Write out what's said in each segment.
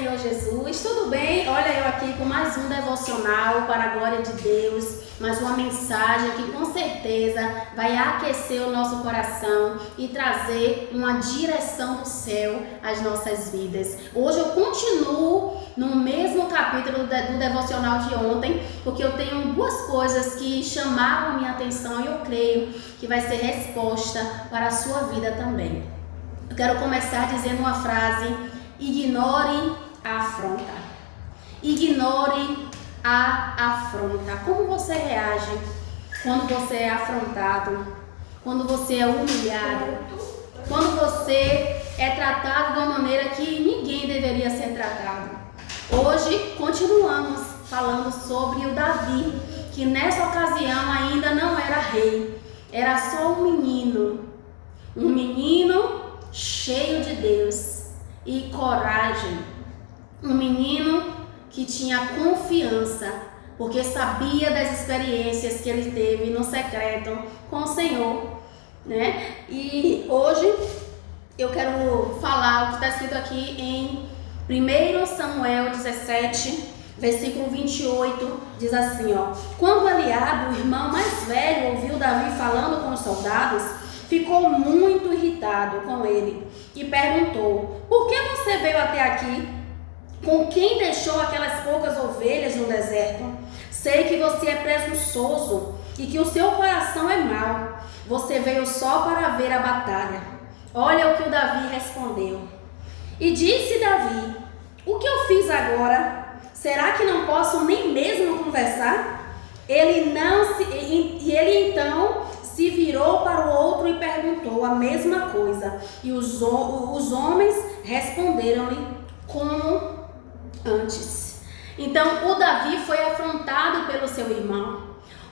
Senhor Jesus, tudo bem? Olha eu aqui com mais um devocional para a glória de Deus, mais uma mensagem que com certeza vai aquecer o nosso coração e trazer uma direção do céu às nossas vidas. Hoje eu continuo no mesmo capítulo do devocional de ontem, porque eu tenho duas coisas que chamaram minha atenção e eu creio que vai ser resposta para a sua vida também. Eu quero começar dizendo uma frase: ignore a afronta. Ignore a afronta. Como você reage quando você é afrontado? Quando você é humilhado? Quando você é tratado de uma maneira que ninguém deveria ser tratado? Hoje continuamos falando sobre o Davi, que nessa ocasião ainda não era rei. Era só um menino cheio de Deus e coragem, um menino que tinha confiança, porque sabia das experiências que ele teve no secreto com o Senhor, né? E hoje eu quero falar o que está escrito aqui em 1 Samuel 17, versículo 28, diz assim, ó: quando Eliabe, o irmão mais velho, ouviu Davi falando com os soldados, ficou muito irritado com ele e perguntou: por que você veio até aqui? Com quem deixou aquelas poucas ovelhas no deserto? Sei que você é presunçoso e que o seu coração é mau. Você veio só para ver a batalha. Olha o que o Davi respondeu. E disse Davi: o que eu fiz agora? Será que não posso nem mesmo conversar? Ele então se virou para o outro e perguntou a mesma coisa. E os homens responderam-lhe como antes. Então o Davi foi afrontado pelo seu irmão.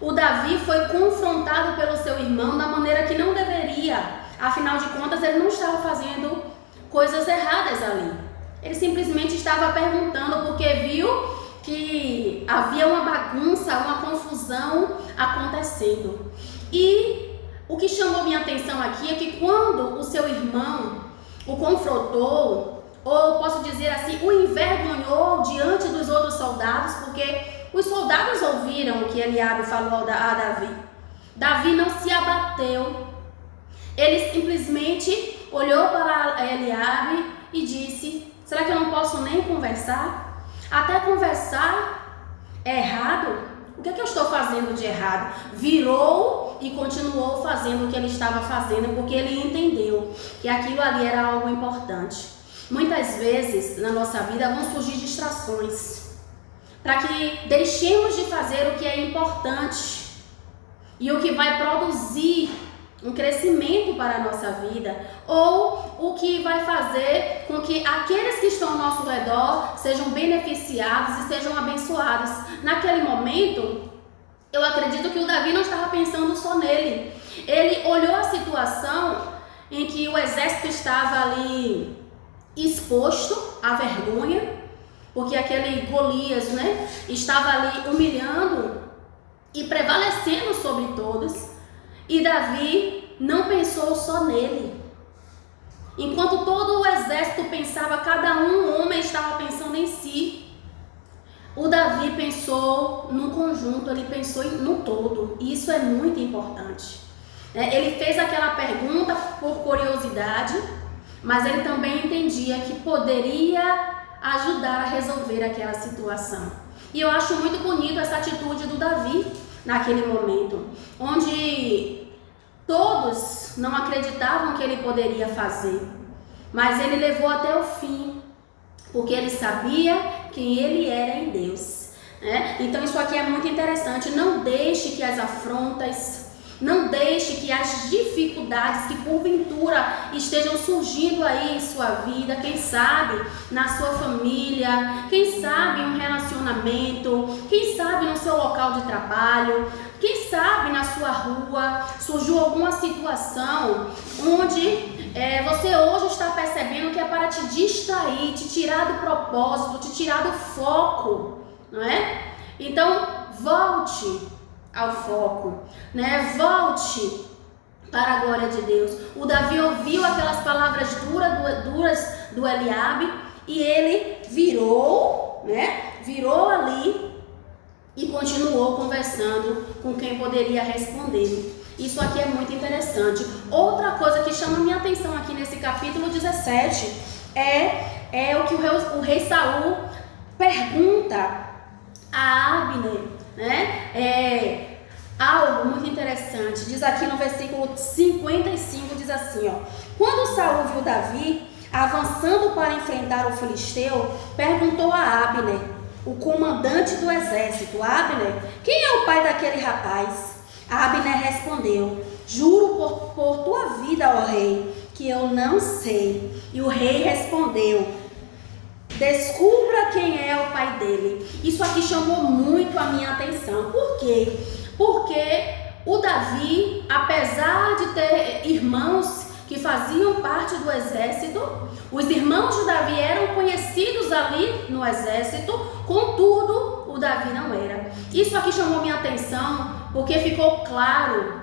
O Davi foi confrontado pelo seu irmão da maneira que não deveria. Afinal de contas, ele não estava fazendo coisas erradas ali. Ele simplesmente estava perguntando porque viu que havia uma bagunça, uma confusão acontecendo. E o que chamou minha atenção aqui é que quando o seu irmão o confrontou, ou posso dizer assim, o envergonhou diante dos outros soldados, porque os soldados ouviram o que Eliabe falou a Davi. Davi não se abateu. Ele simplesmente olhou para Eliabe e disse: será que eu não posso nem conversar? Até conversar é errado? O que é que eu estou fazendo de errado? Virou e continuou fazendo o que ele estava fazendo, porque ele entendeu que aquilo ali era algo importante. Muitas vezes na nossa vida vão surgir distrações para que deixemos de fazer o que é importante e o que vai produzir um crescimento para a nossa vida, ou o que vai fazer com que aqueles que estão ao nosso redor sejam beneficiados e sejam abençoados. Naquele momento, eu acredito que o Davi não estava pensando só nele. Ele olhou a situação em que o exército estava ali exposto à vergonha, porque aquele Golias, né, estava ali humilhando e prevalecendo sobre todos. E Davi não pensou só nele. Enquanto todo o exército pensava, cada homem estava pensando em si. O Davi pensou no conjunto, ele pensou no todo. E isso é muito importante. Ele fez aquela pergunta por curiosidade, mas ele também entendia que poderia ajudar a resolver aquela situação. E eu acho muito bonito essa atitude do Davi naquele momento, onde todos não acreditavam que ele poderia fazer, mas ele levou até o fim, porque ele sabia quem ele era em Deus, né? Então isso aqui é muito interessante. Não deixe que as afrontas, não deixe que as dificuldades que porventura estejam surgindo aí em sua vida, quem sabe na sua família, quem sabe em um relacionamento, quem sabe no seu local de trabalho, quem sabe na sua rua, surgiu alguma situação onde você hoje está percebendo que é para te distrair, te tirar do propósito, te tirar do foco, não é? Então volte ao foco, né? Volte para a glória de Deus. O Davi ouviu aquelas palavras duras do Eliabe e ele virou, né? Virou ali e continuou conversando com quem poderia responder. Isso aqui é muito interessante. Outra coisa que chama minha atenção aqui nesse capítulo 17 é o que o rei Saul pergunta a Abner, né? Algo muito interessante. Diz aqui no versículo 55, diz assim, ó: quando Saul viu Davi avançando para enfrentar o filisteu, perguntou a Abner, o comandante do exército: Abner, quem é o pai daquele rapaz? Abner respondeu: juro por tua vida, ó rei, que eu não sei. E o rei respondeu: descubra quem é o pai dele. Isso aqui chamou muito a minha atenção. Por quê? Porque o Davi, apesar de ter irmãos que faziam parte do exército, os irmãos de Davi eram conhecidos ali no exército, contudo, o Davi não era. Isso aqui chamou minha atenção porque ficou claro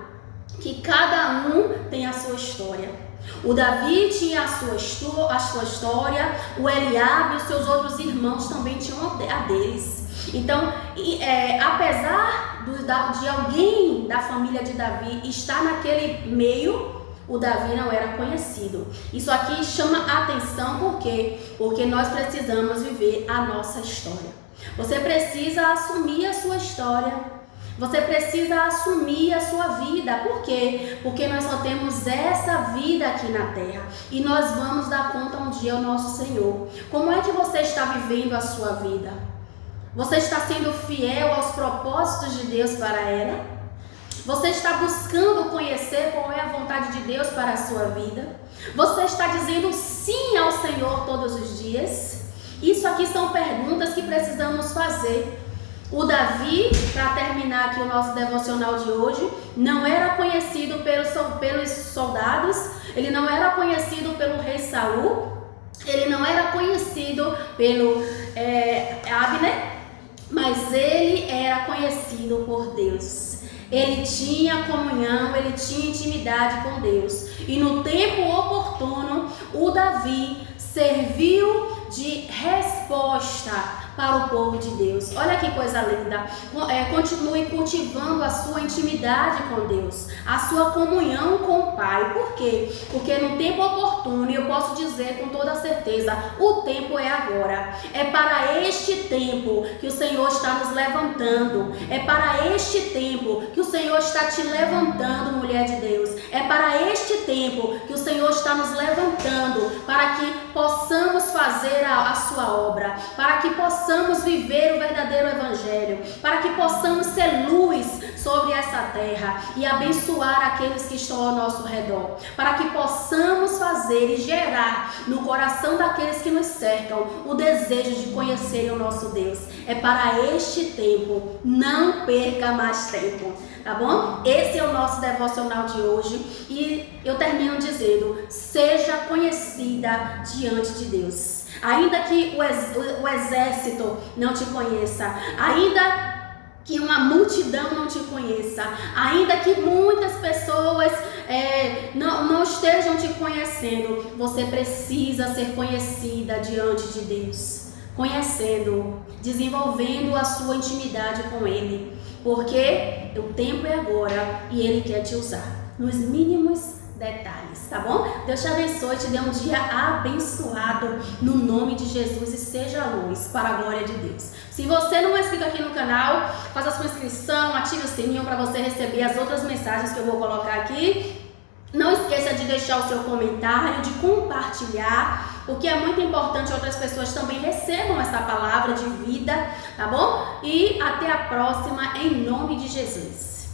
que cada um tem a sua história. O Davi tinha a sua história, o Eliabe e os seus outros irmãos também tinham a deles. Então, apesar de alguém da família de Davi estar naquele meio, o Davi não era conhecido. Isso aqui chama a atenção por quê? Porque nós precisamos viver a nossa história. Você precisa assumir a sua história. Você precisa assumir a sua vida. Por quê? Porque nós só temos essa vida aqui na terra. E nós vamos dar conta um dia ao nosso Senhor. Como é que você está vivendo a sua vida? Você está sendo fiel aos propósitos de Deus para ela? Você está buscando conhecer qual é a vontade de Deus para a sua vida? Você está dizendo sim ao Senhor todos os dias? Isso aqui são perguntas que precisamos fazer. O Davi, para terminar aqui o nosso devocional de hoje, não era conhecido pelos soldados, ele não era conhecido pelo rei Saul, ele não era conhecido pelo Abner, mas ele era conhecido por Deus. Ele tinha comunhão, ele tinha intimidade com Deus. E no tempo oportuno, o Davi serviu de resposta para o povo de Deus. Olha que coisa linda. Continue cultivando a sua intimidade com Deus, a sua comunhão com o Pai. Por quê? Porque no tempo oportuno, e eu posso dizer com toda certeza, o tempo é agora. É para este tempo que o Senhor está nos levantando. É para este tempo que o Senhor está te levantando, mulher de Deus. É para este tempo que o Senhor está nos levantando para que possamos fazer a sua obra, para que possamos viver o verdadeiro evangelho, para que possamos ser luz sobre essa terra e abençoar aqueles que estão ao nosso redor, para que possamos fazer e gerar no coração daqueles que nos cercam o desejo de conhecer o nosso Deus. É para este tempo, não perca mais tempo, tá bom? Esse é o nosso devocional de hoje e eu termino dizendo: seja conhecida diante de Deus. Ainda que o exército não te conheça, ainda que uma multidão não te conheça, ainda que muitas pessoas não estejam te conhecendo, você precisa ser conhecida diante de Deus, conhecendo, desenvolvendo a sua intimidade com Ele, porque o tempo é agora e Ele quer te usar nos mínimos detalhes, tá bom? Deus te abençoe, te dê um dia abençoado no nome de Jesus e seja luz para a glória de Deus. Se você não é inscrito aqui no canal, faça a sua inscrição, ative o sininho para você receber as outras mensagens que eu vou colocar aqui. Não esqueça de deixar o seu comentário, de compartilhar, porque é muito importante que outras pessoas também recebam essa palavra de vida, tá bom? E até a próxima, em nome de Jesus.